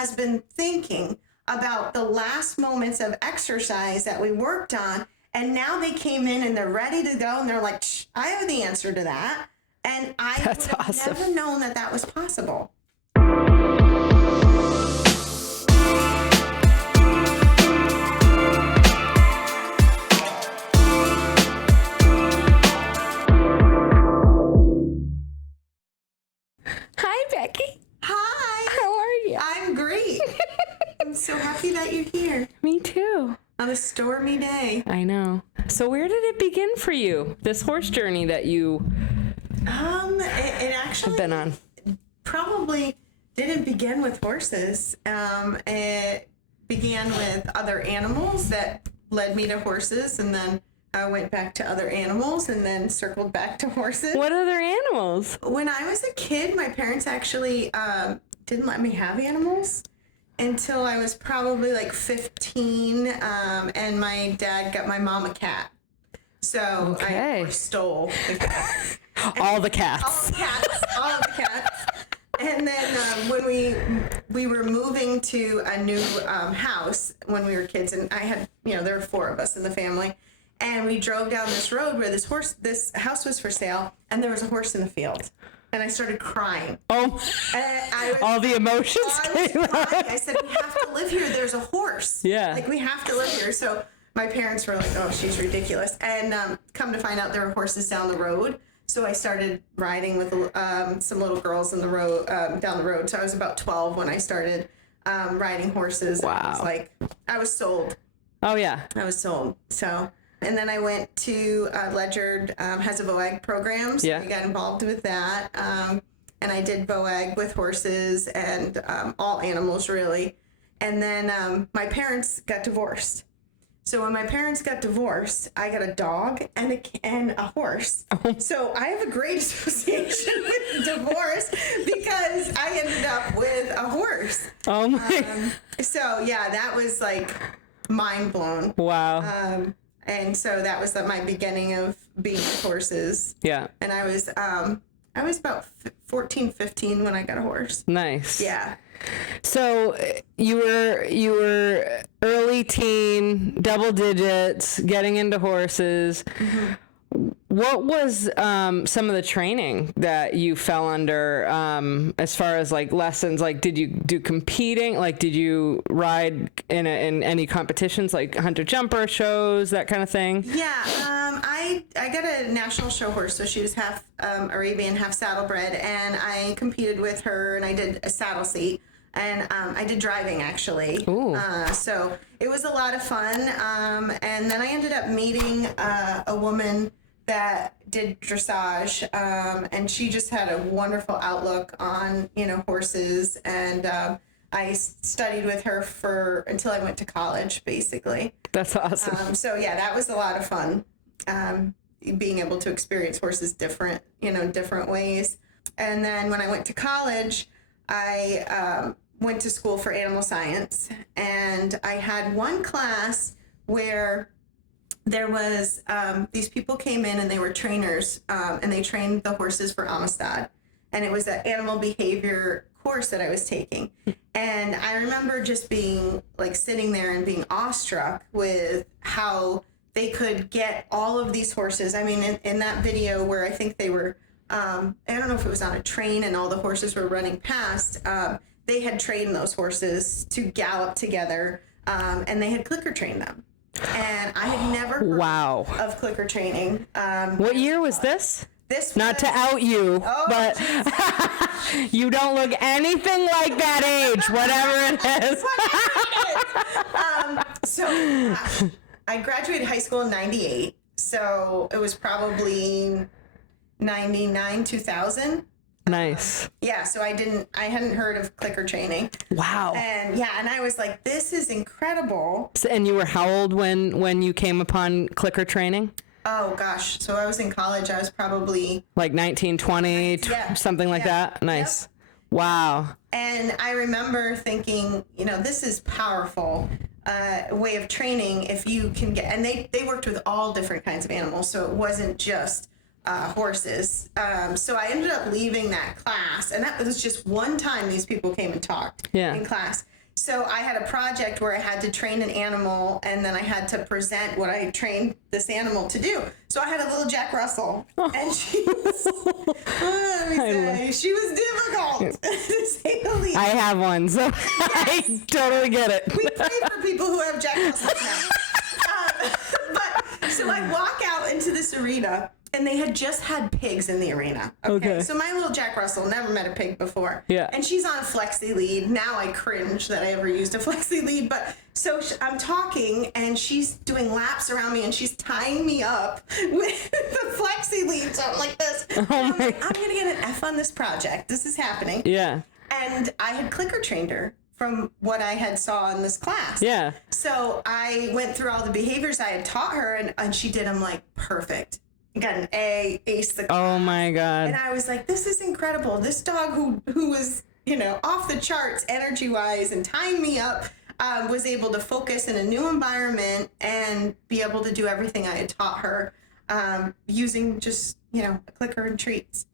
has been thinking about the last moments of exercise that we worked on. And now they came in and they're ready to go. And they're like, I have the answer to that. And I would have never known that that was possible. Hi, Becky. Hi. How are you? I'm great. I'm so happy that you're here. Me too. On a stormy day. I know. So where did it begin for you? This horse journey that you It actually have been on? Probably didn't begin with horses. It began with other animals that led me to horses, and then I went back to other animals and then circled back to horses. What other animals? When I was a kid, my parents actually didn't let me have animals until I was probably like 15, and my dad got my mom a cat. So I of course stole the cat. All the cats. All of the cats. And then when we were moving to a new house when we were kids, and I had, there were 4 of us in the family, and we drove down this road where this house was for sale, and there was a horse in the field. And I started crying. Oh, all the emotions came out. I said, we have to live here. There's a horse. Yeah. Like, we have to live here. So my parents were like, oh, she's ridiculous. And come to find out there were horses down the road. So I started riding with some little girls in the road, down the road. So I was about 12 when I started riding horses. Wow. I was sold. Oh, yeah. I was sold. So... And then I went to Ledyard has a VOAG program, so I got involved with that. And I did VOAG with horses and all animals, really. And then my parents got divorced. So when my parents got divorced, I got a dog and a horse. Oh. So I have a great association with divorce because I ended up with a horse. Oh, my. So, yeah, that was, mind blown. Wow. And so that was my beginning of being with horses. Yeah. And I was about 14, 15 when I got a horse. Nice. Yeah. So you were early teen, double digits, getting into horses. Mm-hmm. What was some of the training that you fell under as far as lessons? Did you do competing? Did you ride in any competitions like hunter jumper shows, that kind of thing? Yeah, I got a national show horse, so she was half Arabian, half saddlebred, and I competed with her, and I did a saddle seat. And I did driving, actually. Ooh. So it was a lot of fun. And then I ended up meeting a woman that did dressage, and she just had a wonderful outlook on, horses. And I studied with her until I went to college, basically. That's awesome. So yeah, that was a lot of fun. Being able to experience horses different ways. And then when I went to college, I went to school for animal science, and I had one class where there was these people came in and they were trainers, and they trained the horses for Amistad, and it was an animal behavior course that I was taking. And I remember just being sitting there and being awestruck with how they could get all of these horses. I mean, in that video where I think they were I don't know if it was on a train and all the horses were running past, they had trained those horses to gallop together, and they had clicker trained them. And I had never heard of clicker training. What year was this? This was, not to out you, but you don't look anything like that age, whatever it is. So I graduated high school in 98, so it was probably 99, 2000. Nice. Yeah, so I hadn't heard of clicker training. Wow. And I was like, this is incredible. So, and you were how old when you came upon clicker training? Oh gosh, so I was in college. I was probably 19, 20, something like that. Nice. Yep. Wow. And I remember thinking, this is powerful way of training if you can get, and they worked with all different kinds of animals, so it wasn't just horses. So I ended up leaving that class, and that was just one time these people came and talked in class. So I had a project where I had to train an animal, and then I had to present what I trained this animal to do. So I had a little Jack Russell, and she was, she was difficult, to say the least. I have one, so I totally get it. We pray for people who have Jack Russells now. But so I walk out into this arena, and they had just had pigs in the arena. Okay. So my little Jack Russell never met a pig before. Yeah. And she's on a flexi lead. Now I cringe that I ever used a flexi lead. But so I'm talking, and she's doing laps around me, and she's tying me up with the flexi lead. So I'm like this. Oh I'm my like, I'm going to get an F on this project. This is happening. Yeah. And I had clicker trained her from what I had saw in this class. Yeah. So I went through all the behaviors I had taught her, and she did them like perfect. Got an A, aced the class. Oh my God. And I was like, this is incredible. This dog who was, off the charts energy-wise and tying me up was able to focus in a new environment and be able to do everything I had taught her using just, a clicker and treats.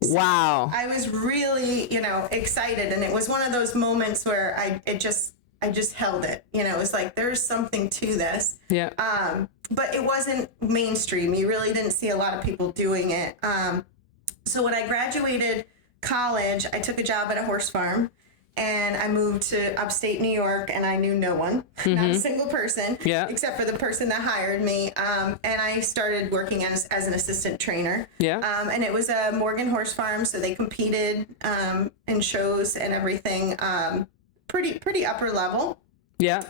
So wow. I was really, excited. And it was one of those moments where I just held it. It was like, there's something to this. Yeah. But it wasn't mainstream. You really didn't see a lot of people doing it. So when I graduated college, I took a job at a horse farm, and I moved to upstate New York, and I knew no one, not a single person, except for the person that hired me. And I started working as an assistant trainer. Yeah. And it was a Morgan horse farm, so they competed in shows and everything, pretty upper level. Yeah.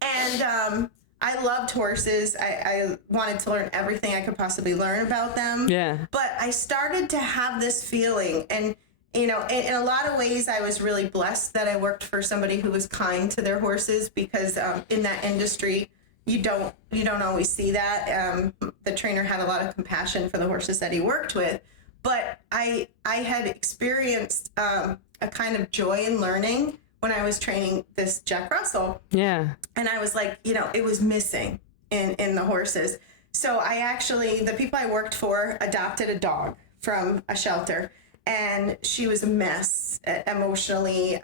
And I loved horses. I wanted to learn everything I could possibly learn about them. Yeah. But I started to have this feeling, and in a lot of ways, I was really blessed that I worked for somebody who was kind to their horses, because in that industry, you don't always see that. The trainer had a lot of compassion for the horses that he worked with, but I had experienced a kind of joy in learning when I was training this Jack Russell. Yeah. And I was like, it was missing in the horses. So the people I worked for adopted a dog from a shelter, and she was a mess emotionally.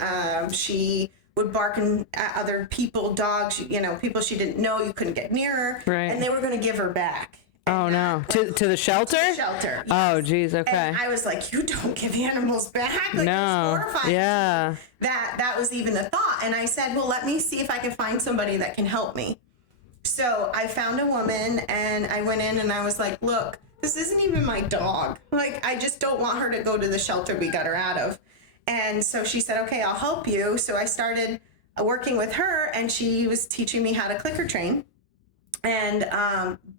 She would bark at other dogs, people she didn't know, you couldn't get near her. Right. And they were going to give her back. Oh no. To the shelter? To the shelter. Yes. Oh geez, okay. And I was like, you don't give animals back. Like, No. it was horrifying. Yeah. That was even a thought. And I said, well, let me see if I can find somebody that can help me. So I found a woman, and I went in, and I was like, look, this isn't even my dog. Like, I just don't want her to go to the shelter we got her out of. And so she said, okay, I'll help you. So I started working with her, and she was teaching me how to clicker train. And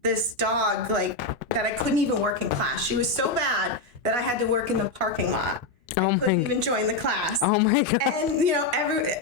this dog, that I couldn't even work in class. She was so bad that I had to work in the parking lot. I couldn't even join the class. Oh my God. And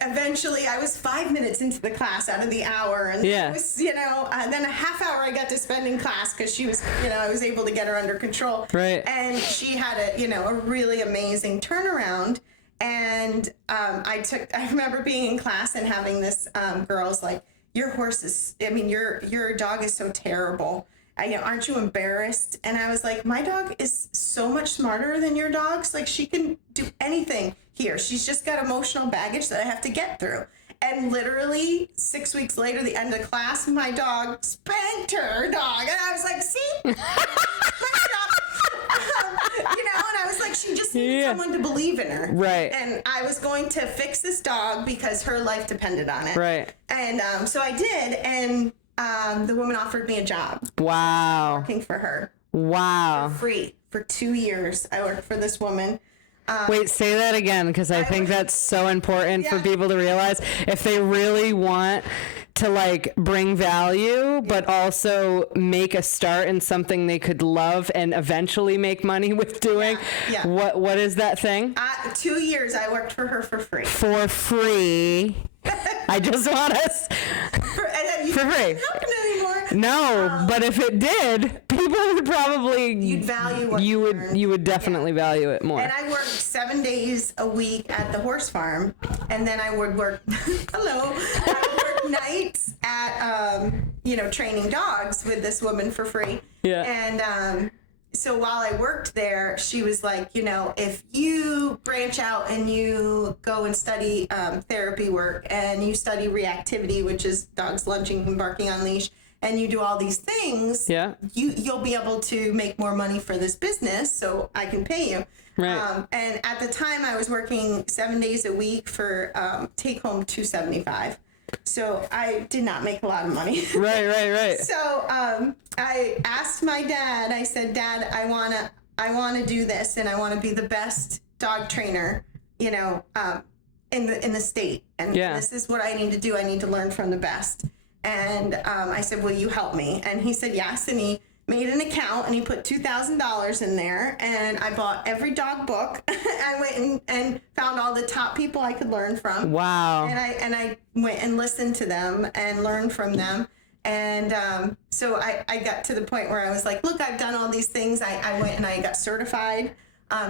eventually I was 5 minutes into the class out of the hour, and it was, then a half hour I got to spend in class, because she was, I was able to get her under control. Right. And she had a really amazing turnaround. And I remember being in class and having this girl's like, your horse is, your dog is so terrible. Aren't you embarrassed? And I was like, my dog is so much smarter than your dog's. Like, she can do anything here. She's just got emotional baggage that I have to get through. And literally 6 weeks later, the end of class, my dog spanked her dog. And I was like, see? And I was like, she just needed someone to believe in her. Right. And I was going to fix this dog because her life depended on it. Right. And so I did. And the woman offered me a job. Wow. Working for her. Wow. For free. For 2 years, I worked for this woman. Wait, say that again, because I think that's so important for people to realize. If they really want to bring value, but also make a start in something they could love and eventually make money with doing. Yeah. What is that thing? 2 years I worked for her for free. For free. I just want us for free. Doesn't happen anymore. No, but if it did, people would probably you'd value what you would definitely value it more. And I worked 7 days a week at the horse farm, and then I would work I would work nights at training dogs with this woman for free. Yeah. And so while I worked there, she was like, you know, if you branch out and you go and study therapy work and you study reactivity, which is dogs lunging and barking on leash, and you do all these things, Yeah. you'll be able to make more money for this business, so I can pay you. Right. And at the time, I was working 7 days a week for take home $275. So I did not make a lot of money. Right. So I asked my dad. I said, Dad, I wanna do this, and I want to be the best dog trainer, you know, in the state. And this is what I need to do. I need to learn from the best. And I said, will you help me? And he said yes. And he made an account and he put $2,000 in there. And I bought every dog book. I went and found all the top people I could learn from. Wow. And I went and listened to them and learned from them. And so I got to the point where I was like, look, I've done all these things. I went and I got certified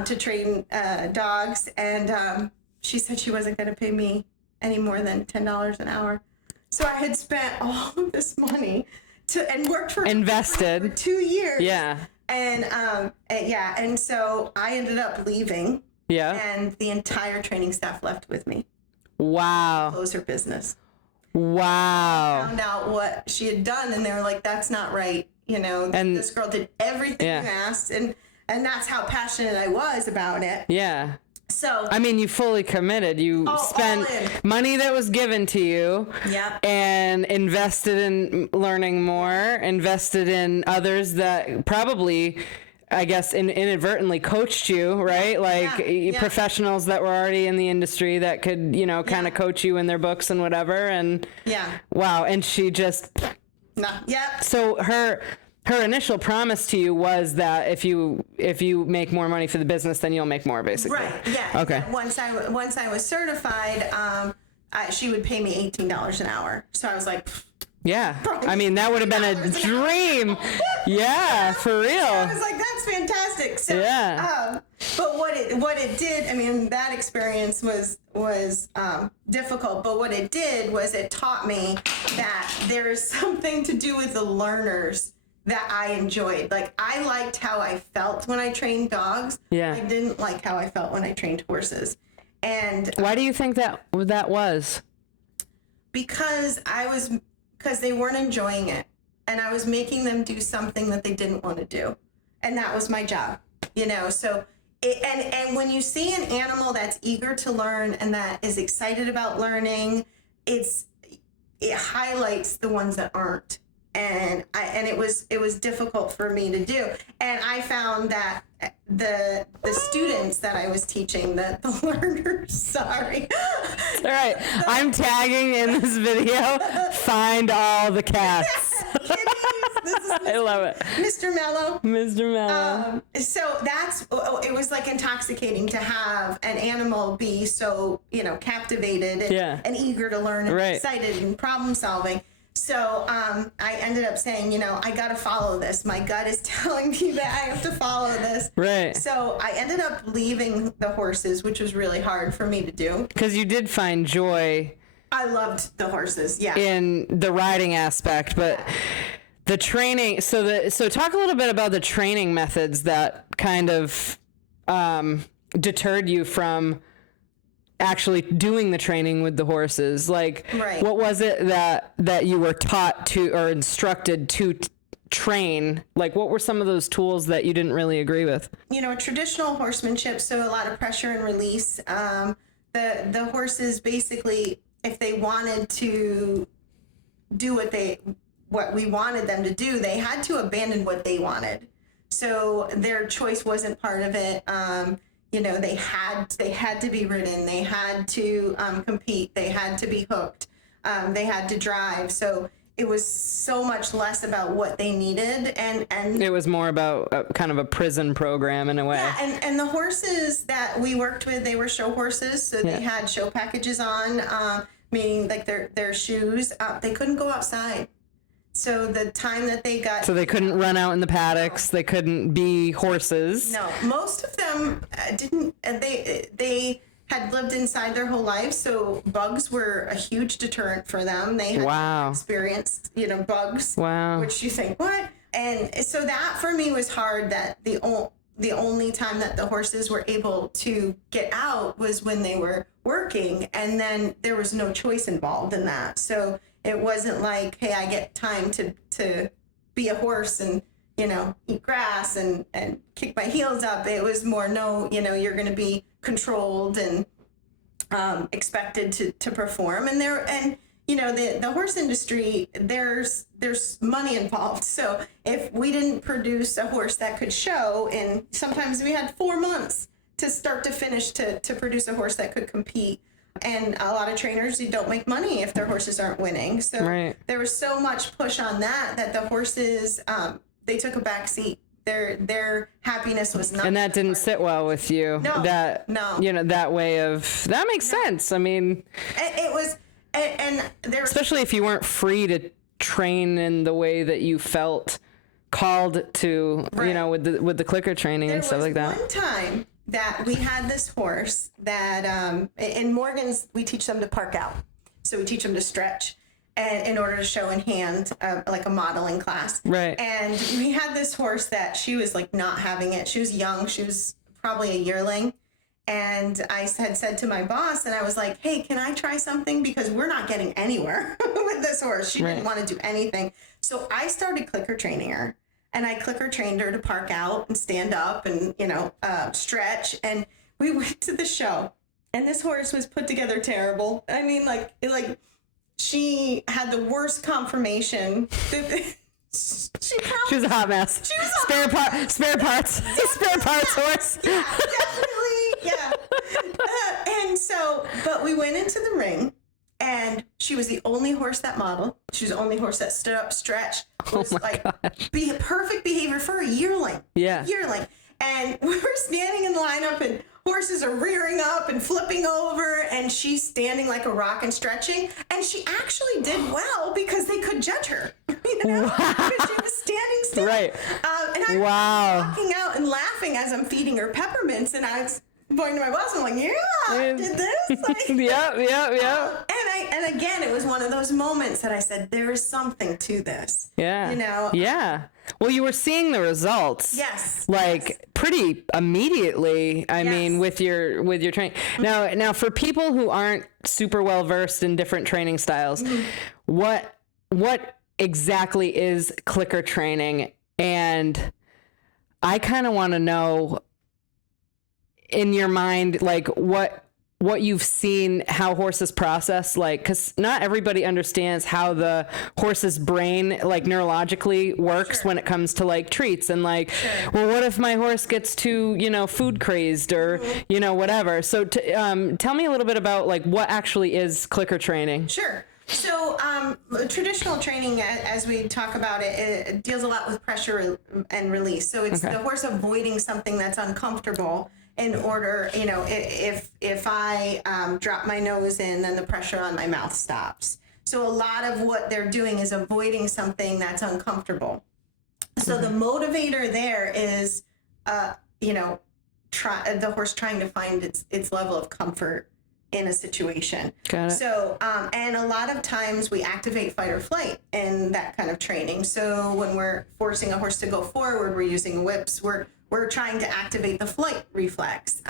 to train dogs. And she said she wasn't going to pay me any more than $10 an hour. So I had spent all of this money and worked for invested for 2 years. Yeah. And so I ended up leaving. Yeah. And the entire training staff left with me. Wow. Close her business. Wow. Found out what she had done, and they were like, "That's not right." You know, and this girl did everything you asked, and that's how passionate I was about it. Yeah. So I mean, you fully committed. You spent money that was given to you, and invested in learning more, invested in others that probably, I guess, inadvertently coached you, right? Professionals that were already in the industry that could, you know, kind of coach you in their books and whatever. And wow. And she just, so her initial promise to you was that if you make more money for the business, then you'll make more, basically. Right. Yeah. Okay. Once I was certified, she would pay me $18 an hour. So I was like, yeah. I mean, that would have been a dream. Yeah, for real. I was like, that's fantastic. So, but what it did, I mean, that experience was difficult, but what it did was it taught me that there is something to do with the learners that I enjoyed. Like, I liked how I felt when I trained dogs. Yeah. I didn't like how I felt when I trained horses. And why do you think that was? Because they weren't enjoying it, and I was making them do something that they didn't want to do, and that was my job, you know. So and when you see an animal that's eager to learn and that is excited about learning, it highlights the ones that aren't. And it was difficult for me to do. And I found that the students that I was teaching, the learners, sorry. All right. I'm tagging in this video, find all the cats. I love it. Mr. Mello. Mr. Mello. So it was like intoxicating to have an animal be so, you know, captivated and eager to learn and excited and problem solving. So I ended up saying, you know, I got to follow this. My gut is telling me that I have to follow this. Right. So I ended up leaving the horses, which was really hard for me to do. Because you did find joy. I loved the horses, in the riding aspect, but the training. So talk a little bit about the training methods that kind of deterred you from actually doing the training with the horses. Like, what was it that you were taught to or instructed to train? Like, what were some of those tools that you didn't really agree with? You know, traditional horsemanship, so a lot of pressure and release. The horses, basically, if they wanted to do what we wanted them to do, they had to abandon what they wanted. So their choice wasn't part of it. You know, they had to be ridden, they had to compete, they had to be hooked, they had to drive. So it was so much less about what they needed, and it was more about kind of a prison program in a way. Yeah, and the horses that we worked with, they were show horses, so they had show packages on, meaning like their shoes. They couldn't go outside. So the time that they got... So they couldn't run out in the paddocks. They couldn't be horses. No. Most of them didn't... They had lived inside their whole life, so bugs were a huge deterrent for them. They had experienced, you know, bugs. Wow. Which you think, what? And so that for me was hard, that the only time that the horses were able to get out was when they were working, and then there was no choice involved in that. So it wasn't like, hey, I get time to be a horse and, eat grass and kick my heels up. It was more, no, you're going to be controlled and expected to perform. And the horse industry, there's money involved. So if we didn't produce a horse that could show, and sometimes we had 4 months to start to finish to produce a horse that could compete. And a lot of trainers, you don't make money if their horses aren't winning. So there was so much push on that the horses, they took a back seat. Their happiness was not. And that didn't sit well with you. No. That way of, that makes sense. I mean, it was. And there, especially if you weren't free to train in the way that you felt called to, with the clicker training and stuff like that. One time that we had this horse that in Morgan's, we teach them to park out, so we teach them to stretch, and in order to show in hand, like a modeling class. Right. And we had this horse that she was like not having it. She was young. She was probably a yearling. And I had said to my boss, and I was like, hey, can I try something? Because we're not getting anywhere with this horse. She didn't want to do anything. So I started clicker training her. And I clicker trained her to park out and stand up and, stretch. And we went to the show. And this horse was put together terrible. I mean, like she had the worst conformation. She was a hot mess. She was spare parts. Spare parts horse. Yeah, definitely. Yeah. And so, but we went into the ring, and she was the only horse that modeled. She was the only horse that stood up, stretched. Was be perfect behavior for a yearling. Yeah. Yearling. And we were standing in the lineup, and horses are rearing up and flipping over, and she's standing like a rock and stretching. And she actually did well because they could judge her, Wow. because she was standing still. Right. And I was walking out and laughing as I'm feeding her peppermints, and I was going to my boss. I'm like, yeah, I did this. Like, yeah. And again, it was one of those moments that I said, there is something to this. Yeah. Yeah. Well, you were seeing the results. Yes. Pretty immediately. I mean, with your training. Now for people who aren't super well versed in different training styles, what exactly is clicker training? And I kind of want to know, in your mind, like what you've seen, how horses process, because not everybody understands how the horse's brain, neurologically works when it comes to treats and well, what if my horse gets too, food crazed or, whatever. So tell me a little bit about what actually is clicker training. Sure. So traditional training, as we talk about it deals a lot with pressure and release. So it's the horse avoiding something that's uncomfortable in order, if I drop my nose in, then the pressure on my mouth stops. So a lot of what they're doing is avoiding something that's uncomfortable. So the motivator there is, the horse trying to find its level of comfort in a situation. Got it. So, and a lot of times we activate fight or flight in that kind of training. So when we're forcing a horse to go forward, we're using whips, we're trying to activate the flight reflex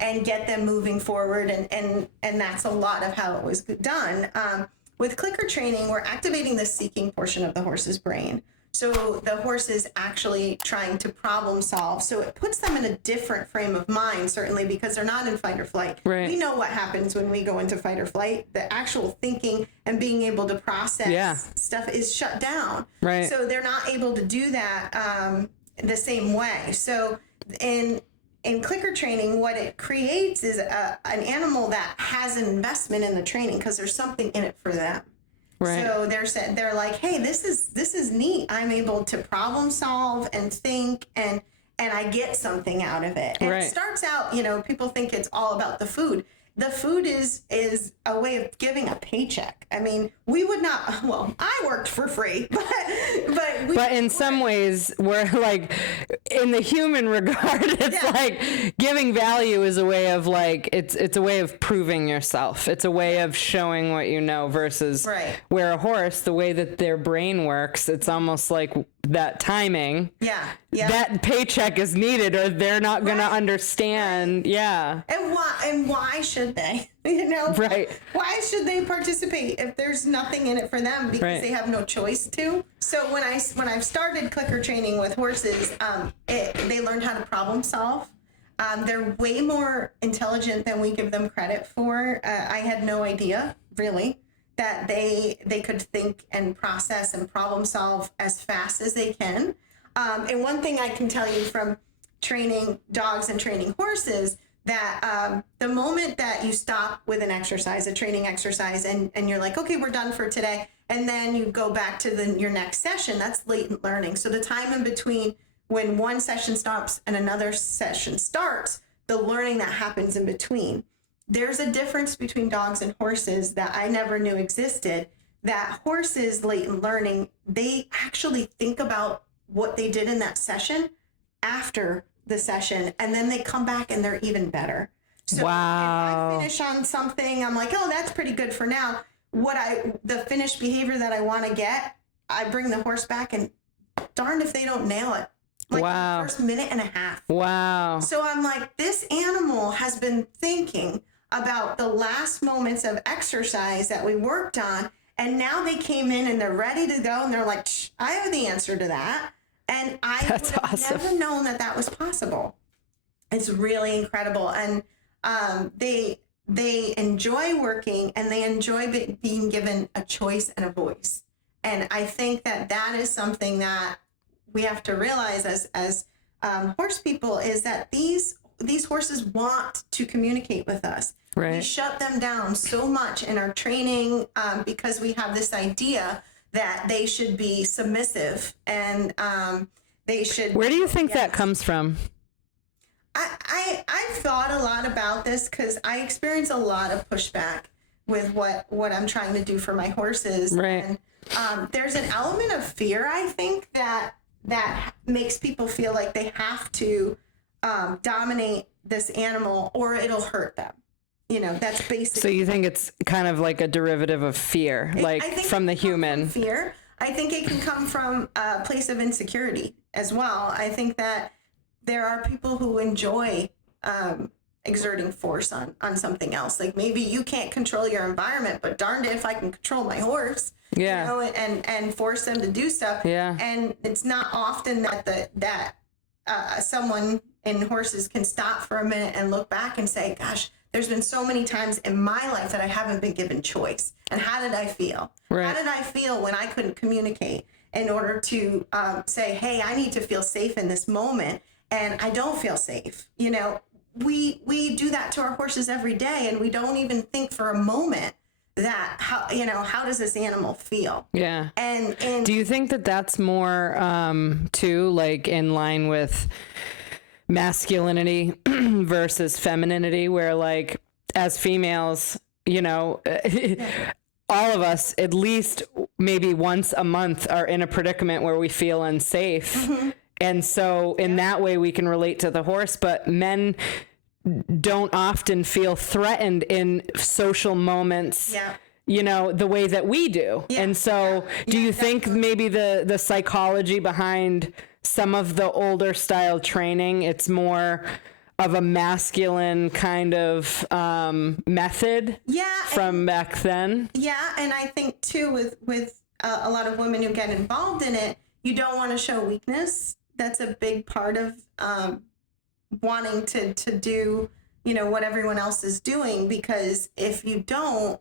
and get them moving forward. And that's a lot of how it was done. With clicker training, we're activating the seeking portion of the horse's brain. So the horse is actually trying to problem solve. So it puts them in a different frame of mind, certainly, because they're not in fight or flight. Right. We know what happens when we go into fight or flight. The actual thinking and being able to process stuff is shut down. Right. So they're not able to do that the same way. So in clicker training, what it creates is an animal that has an investment in the training because there's something in it for them. Right. So they're like, hey, this is neat. I'm able to problem solve and think, and I get something out of it. And it starts out, people think it's all about the food. the food is a way of giving a paycheck. I mean, we would not, well, I worked for free, but in some ways, we're like, in the human regard, it's like giving value is a way of like, it's a way of proving yourself. It's a way of showing what you know versus where a horse, the way that their brain works, it's almost like that timing. That paycheck is needed or they're not going to understand. And why should they? Why should they participate if there's nothing in it for them because they have no choice to? So when I've started clicker training with horses, they learned how to problem solve. They're way more intelligent than we give them credit for. I had no idea, really, that they could think and process and problem solve as fast as they can. And one thing I can tell you from training dogs and training horses, that the moment that you stop with an exercise, a training exercise, and you're like, okay, we're done for today, and then you go back to your next session, that's latent learning. So the time in between when one session stops and another session starts, the learning that happens in between. There's a difference between dogs and horses that I never knew existed, that horses' latent learning, they actually think about what they did in that session after the session, and then they come back and they're even better. So if I finish on something, I'm like, oh, that's pretty good for now. The finished behavior that I want to get, I bring the horse back, and darned if they don't nail it. Like the first minute and a half. So I'm like, this animal has been thinking about the last moments of exercise that we worked on, and now they came in and they're ready to go, and they're like, I have the answer to that. And I would have never known that was possible. It's really incredible. And they enjoy working, and they enjoy being given a choice and a voice. And I think that is something that we have to realize as horse people, is that these horses want to communicate with us. We shut them down so much in our training because we have this idea that they should be submissive, and they should. Where do you think that comes from? I've thought a lot about this because I experience a lot of pushback with what I'm trying to do for my horses. And there's an element of fear, I think, that makes people feel like they have to dominate this animal or it'll hurt them. That's basically. So you think it's kind of like a derivative of fear, like from the human? From fear. I think it can come from a place of insecurity as well. I think that there are people who enjoy exerting force on something else. Like maybe you can't control your environment, but darned if I can control my horse. And force them to do stuff. And it's not often that someone in horses can stop for a minute and look back and say, gosh, there's been so many times in my life that I haven't been given choice. And how did I feel? How did I feel when I couldn't communicate in order to say, hey, I need to feel safe in this moment, and I don't feel safe? We do that to our horses every day, and we don't even think for a moment that how does this animal feel? And do you think that that's more too, like in line with masculinity versus femininity, where like as females, all of us at least maybe once a month are in a predicament where we feel unsafe. And so in that way we can relate to the horse, but men don't often feel threatened in social moments. The way that we do. And so do you think maybe the psychology behind some of the older style training, it's more of a masculine kind of method from back then? And I think too with a lot of women who get involved in it, you don't want to show weakness. That's a big part of wanting to do what everyone else is doing, because if you don't,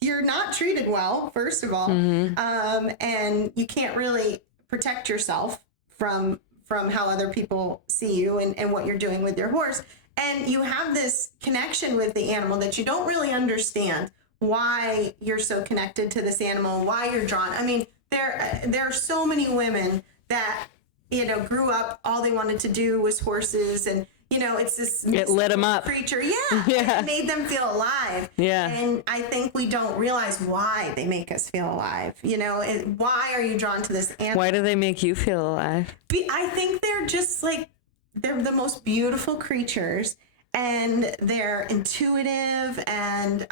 you're not treated well, first of all. And you can't really protect yourself from how other people see you and what you're doing with your horse. And you have this connection with the animal that you don't really understand why you're so connected to this animal, why you're drawn. I mean, there are so many women that grew up, all they wanted to do was horses, and it's this It lit them up. creature. Yeah. Yeah. It made them feel alive. Yeah. And I think we don't realize why they make us feel alive. Why are you drawn to this animal? Why do they make you feel alive? I think they're just like, they're the most beautiful creatures, and they're intuitive, and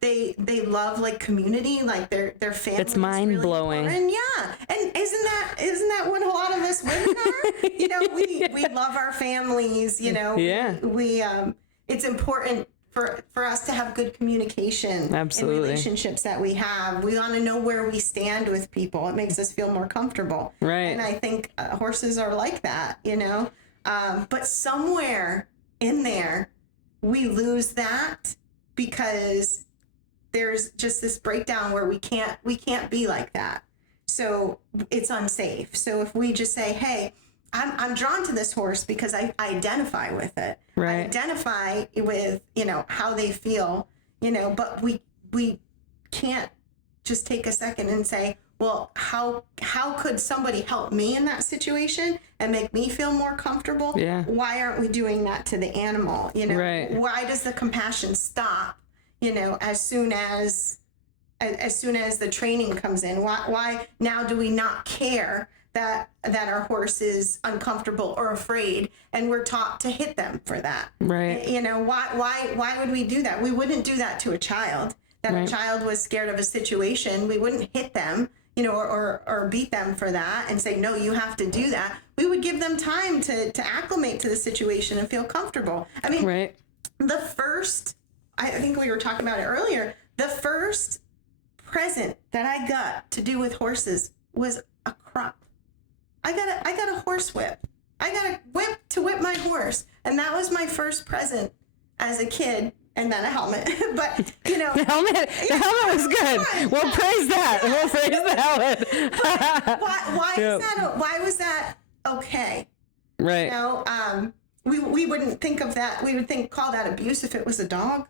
they love like community, like their family. It's mind blowing. And yeah, and isn't that what a lot of us women are? We love our families. Yeah. We it's important for us to have good communication. Absolutely. In relationships that we have. We want to know where we stand with people. It makes us feel more comfortable. Right. And I think horses are like that. But somewhere in there, we lose that because there's just this breakdown where we can't be like that. So it's unsafe. So if we just say, hey, I'm drawn to this horse because I identify with it. Right. I identify with, how they feel, but we can't just take a second and say, well, how could somebody help me in that situation and make me feel more comfortable? Yeah. Why aren't we doing that to the animal? Right. Why does the compassion stop? As soon as the training comes in? Why now do we not care that our horse is uncomfortable or afraid, and we're taught to hit them for that? Right. Why would we do that? We wouldn't do that to a child. That Right. a child was scared of a situation, we wouldn't hit them, or beat them for that and say, no, you have to do that. We would give them time to acclimate to the situation and feel comfortable. I mean, Right. I think we were talking about it earlier, the first present that I got to do with horses was a crop. I got a horse whip. I got a whip to whip my horse. And that was my first present as a kid. And then a helmet. But, The helmet was good. We'll praise that. We'll praise the helmet. Why was that okay? Right. We wouldn't think of that. We would call that abuse if it was a dog,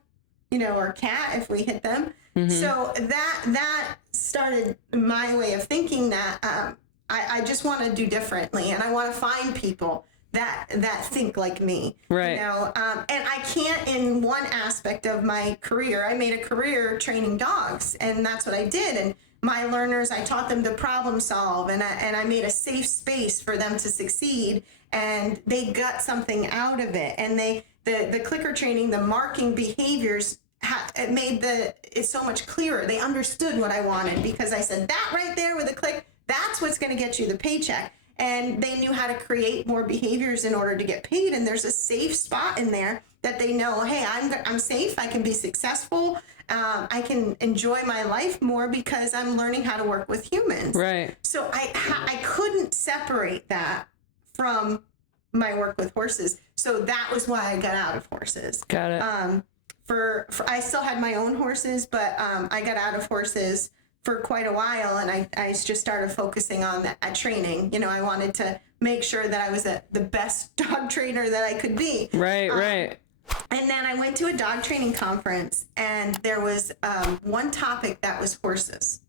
or a cat if we hit them. Mm-hmm. So that started my way of thinking that I just want to do differently, and I want to find people that think like me. Right. And I can't, in one aspect of my career, I made a career training dogs, and that's what I did. And my learners, I taught them to problem solve, and I made a safe space for them to succeed, and they got something out of it. And the clicker training, the marking behaviors, it made it so much clearer. They understood what I wanted because I said that right there with a click, that's what's going to get you the paycheck. And they knew how to create more behaviors in order to get paid. And there's a safe spot in there that they know, hey, I'm safe. I can be successful. I can enjoy my life more because I'm learning how to work with humans. Right. So I couldn't separate that from my work with horses. So that was why I got out of horses. Got it. I still had my own horses, but I got out of horses for quite a while, and I just started focusing on that training. I wanted to make sure that I was the best dog trainer that I could be. Right, right. And then I went to a dog training conference, and there was one topic that was horses,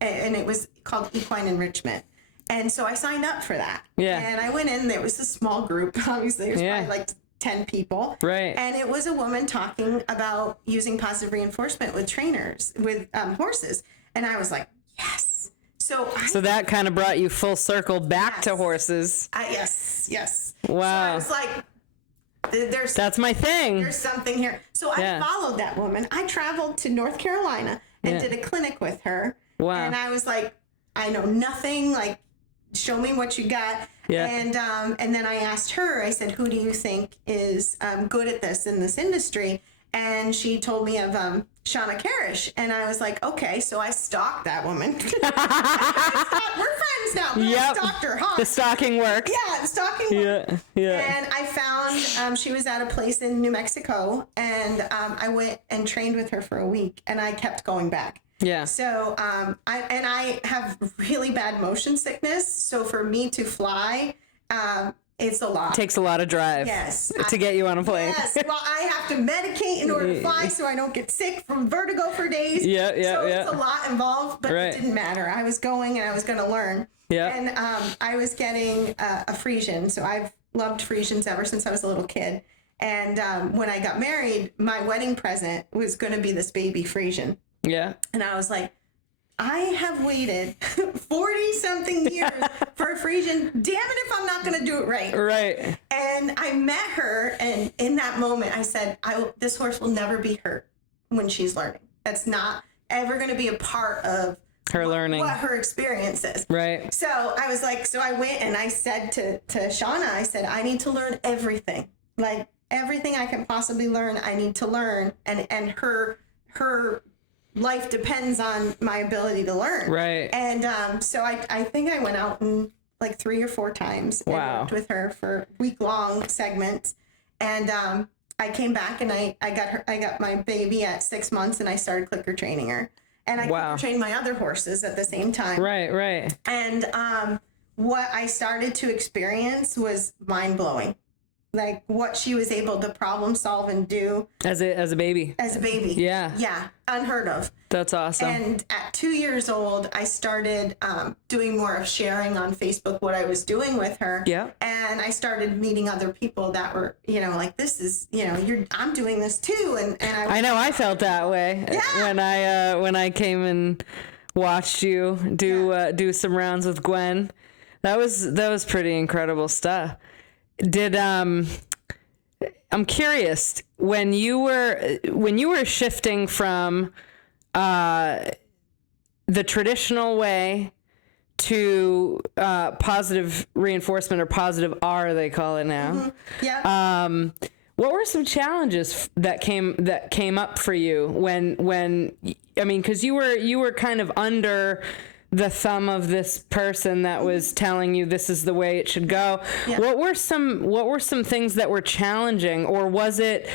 and it was called equine enrichment. And so I signed up for that. Yeah. And I went in. There was a small group. Obviously, there's Yeah. probably like 10 people. Right. And it was a woman talking about using positive reinforcement with trainers, with horses. And I was like, yes. So that kind of brought you full circle back to horses. Yes. Wow. So I was like, That's my thing. there's something here. So I followed that woman. I traveled to North Carolina and did a clinic with her. Wow. And I was like, I know nothing. Like, show me what you got. Yeah. And then I asked her, I said, who do you think is good at this in this industry? And she told me of Shauna Karish. And I was like, okay. So I stalked that woman. We're friends now. But I stalked her, huh? The stalking works. Yeah, the stalking worked. Yeah. And I found she was at a place in New Mexico. And I went and trained with her for a week. And I kept going back. Yeah. So I have really bad motion sickness. So for me to fly, it's a lot. It takes a lot of drive. Yes. To get you on a plane. Yes. Well, I have to medicate in order to fly so I don't get sick from vertigo for days. So it's a lot involved, but it didn't matter. I was going and I was going to learn. Yeah. And I was getting a Frisian. So I've loved Friesians ever since I was a little kid. And when I got married, my wedding present was going to be this baby Friesian. Yeah. And I was like, I have waited 40-something years for a Friesian. Damn it if I'm not going to do it right. Right. And I met her, and in that moment, I said, this horse will never be hurt when she's learning. That's not ever going to be a part of her learning, what her experience is. Right. So I was like, so I went and I said to Shauna, I said, I need to learn everything. Like everything I can possibly learn, I need to learn. And her life depends on my ability to learn. Right. And so I think I went out and like 3 or 4 times and worked with her for week-long segments. And I came back and I got my baby at 6 months and I started clicker training her. And I clicker trained my other horses at the same time. Right, right. And what I started to experience was mind-blowing. Like what she was able to problem solve and do as a baby. As a baby. Yeah. Yeah. Unheard of. That's awesome. And at 2 years old, I started doing more of sharing on Facebook what I was doing with her. Yeah. And I started meeting other people that were, like, this is, I'm doing this too. And I know I felt that way when I came and watched you do some rounds with Gwen. That was pretty incredible stuff. I'm curious, when you were shifting from the traditional way to positive reinforcement, or positive R they call it now. Mm-hmm. Yeah. What were some challenges that came up for you when because you were kind of under the thumb of this person that was telling you this is the way it should go. Yeah. What were some things that were challenging, or was it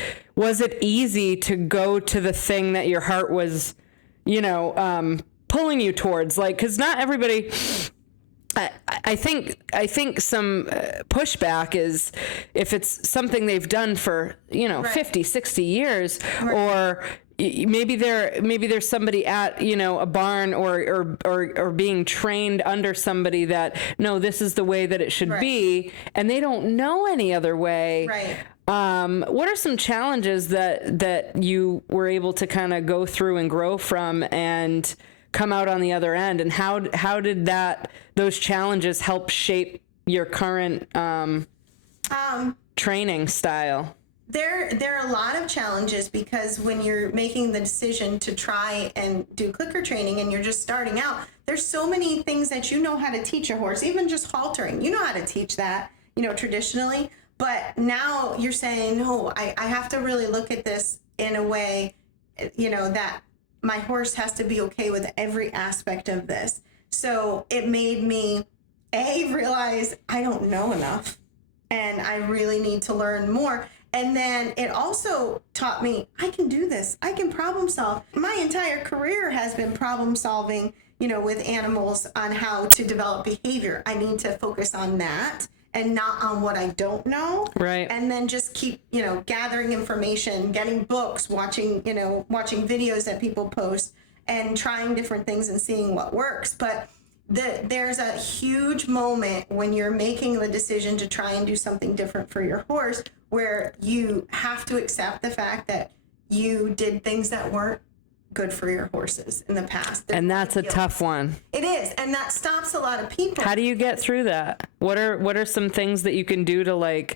easy to go to the thing that your heart was, pulling you towards? Like, 'cause not everybody, I think some pushback is if it's something they've done for, 50, 60 years, or maybe there's somebody at a barn or being trained under somebody that, no, this is the way that it should be, and they don't know any other way. Right. What are some challenges that you were able to kind of go through and grow from and come out on the other end, and how did those challenges help shape your current training style? There are a lot of challenges, because when you're making the decision to try and do clicker training and you're just starting out, there's so many things that you know how to teach a horse, even just haltering. You know how to teach that, traditionally. But now you're saying, no, I have to really look at this in a way, that my horse has to be okay with every aspect of this. So it made me, realize I don't know enough and I really need to learn more. And then it also taught me I can do this. I can problem solve. My entire career has been problem solving, with animals on how to develop behavior. I need to focus on that and not on what I don't know. Right. And then just keep, gathering information, getting books, watching videos that people post, and trying different things and seeing what works. But there's a huge moment when you're making the decision to try and do something different for your horse, where you have to accept the fact that you did things that weren't good for your horses in the past. And that's a tough one. It is, and that stops a lot of people. How do you get through that? What are some things that you can do to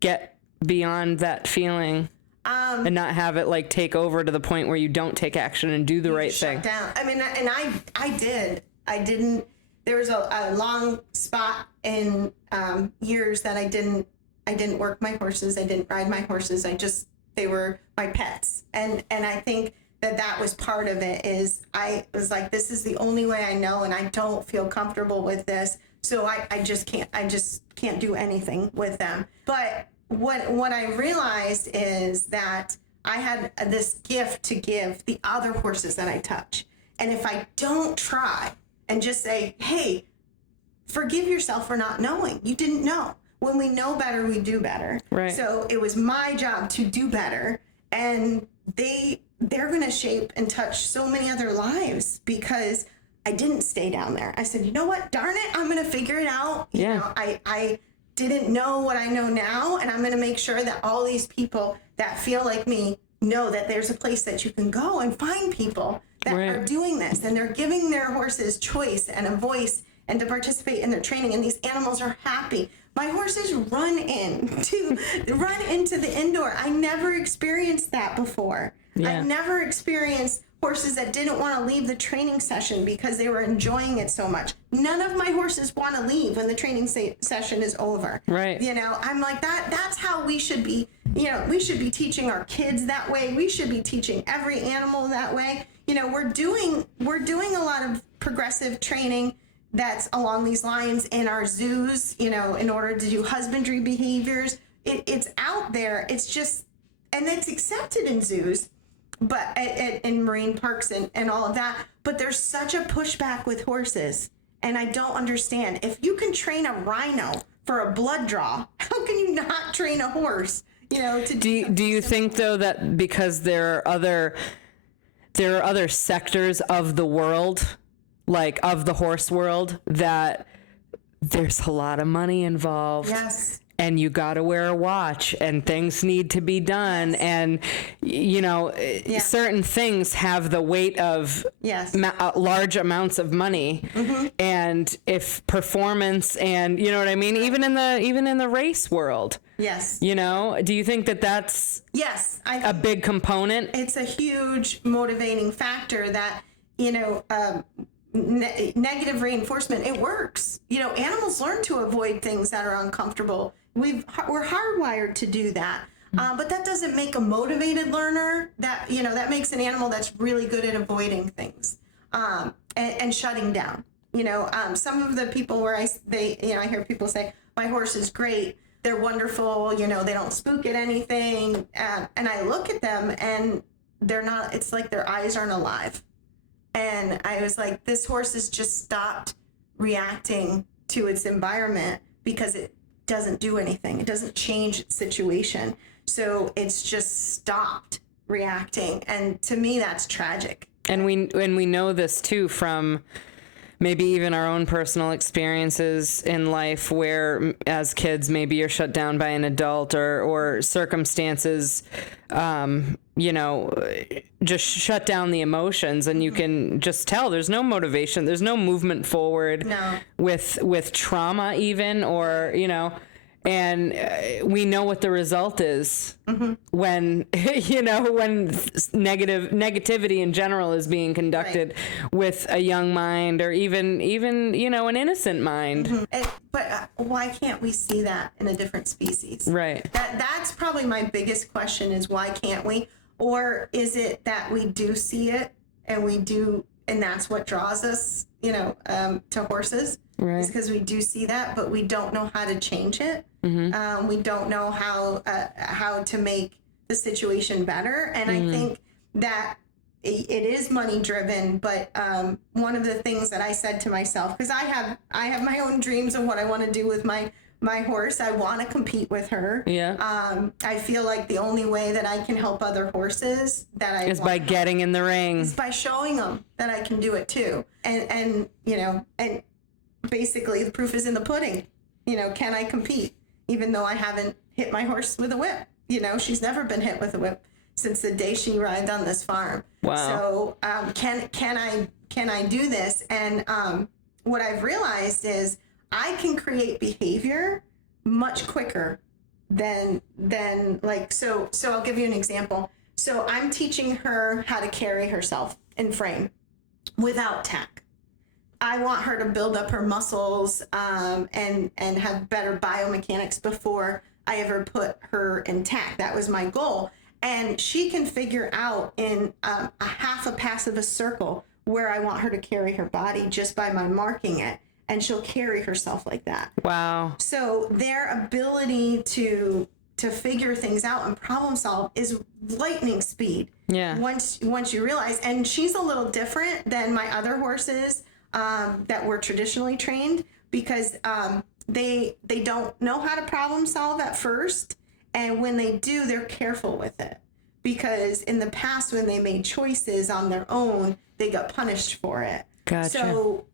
get beyond that feeling? And not have it take over to the point where you don't take action and do the right thing. Shut down. I mean, and I did. I didn't. There was a long spot in years that I didn't work my horses. I didn't ride my horses. They were my pets. And I think that was part of it. Is I was like, this is the only way I know, and I don't feel comfortable with this. So I just can't do anything with them. But what I realized is that I had this gift to give the other horses that I touch. And if I don't try and just say, hey, forgive yourself for not knowing. You didn't know. When we know better, we do better. Right. So it was my job to do better. And they're going to shape and touch so many other lives, because I didn't stay down there. I said, you know what? Darn it. I'm going to figure it out. Yeah. I didn't know what I know now, and I'm going to make sure that all these people that feel like me know that there's a place that you can go and find people that are doing this, and they're giving their horses choice and a voice and to participate in their training, and these animals are happy. My horses run into the indoor. I never experienced that before. I've never experienced horses that didn't want to leave the training session because they were enjoying it so much. None of my horses want to leave when the training session is over. Right. You know, I'm like, that's how we should be, you know, we should be teaching our kids that way. We should be teaching every animal that way. You know, we're doing a lot of progressive training that's along these lines in our zoos, you know, in order to do husbandry behaviors. It's out there. It's just, and it's accepted in zoos, but in marine parks and all of that. But there's such a pushback with horses. And I don't understand. If you can train a rhino for a blood draw, how can you not train a horse? You know, to do you think though that because there are other sectors of the world, like of the horse world, that there's a lot of money involved. Yes. And you got to wear a watch and things need to be done. Yes. And, you know, certain things have the weight of large amounts of money. Mm-hmm. And if performance and, you know what I mean? Even in the race world. Yes. You know, do you think that that's a big component? It's a huge motivating factor that, you know, negative reinforcement, it works. You know, animals learn to avoid things that are uncomfortable. We're hardwired to do that. But that doesn't make a motivated learner. That, you know, that makes an animal that's really good at avoiding things and shutting down. You know, some of the people where I hear people say, my horse is great. They're wonderful. You know, they don't spook at anything. And I look at them and they're not, it's like their eyes aren't alive. And I was like, this horse has just stopped reacting to its environment because it doesn't do anything. It doesn't change its situation. So it's just stopped reacting. And to me, that's tragic. And we know this too from maybe even our own personal experiences in life where as kids, maybe you're shut down by an adult or circumstances, you know, just shut down the emotions and you can just tell there's no motivation. There's no movement forward with trauma even, or, you know, and we know what the result is when, you know, when negativity in general is being conducted with a young mind or even, you know, an innocent mind. But why can't we see that in a different species? Right. That's probably my biggest question is why can't we? Or is it that we do see it and that's what draws us, you know, to horses? Right. It's because we do see that, but we don't know how to change it. Mm-hmm. We don't know how to make the situation better. And I think that it is money driven, but one of the things that I said to myself, because I have my own dreams of what I want to do with my horse. I want to compete with her. Yeah. I feel like the only way that I can help other horses is by getting in the ring. Is by showing them that I can do it too. And you know, and basically the proof is in the pudding. You know, can I compete? Even though I haven't hit my horse with a whip. You know, she's never been hit with a whip since the day she arrived on this farm. Wow. So can I do this? And what I've realized is I can create behavior much quicker than like, so I'll give you an example. So I'm teaching her how to carry herself in frame without tack. I want her to build up her muscles and have better biomechanics before I ever put her in tack. That was my goal. And she can figure out in a half a pass of a circle where I want her to carry her body just by my marking it. And she'll carry herself like that. Wow. So their ability to figure things out and problem solve is lightning speed. Yeah. Once you realize, and she's a little different than my other horses that were traditionally trained because they don't know how to problem solve at first. And when they do, they're careful with it. Because in the past, when they made choices on their own, they got punished for it. Gotcha. So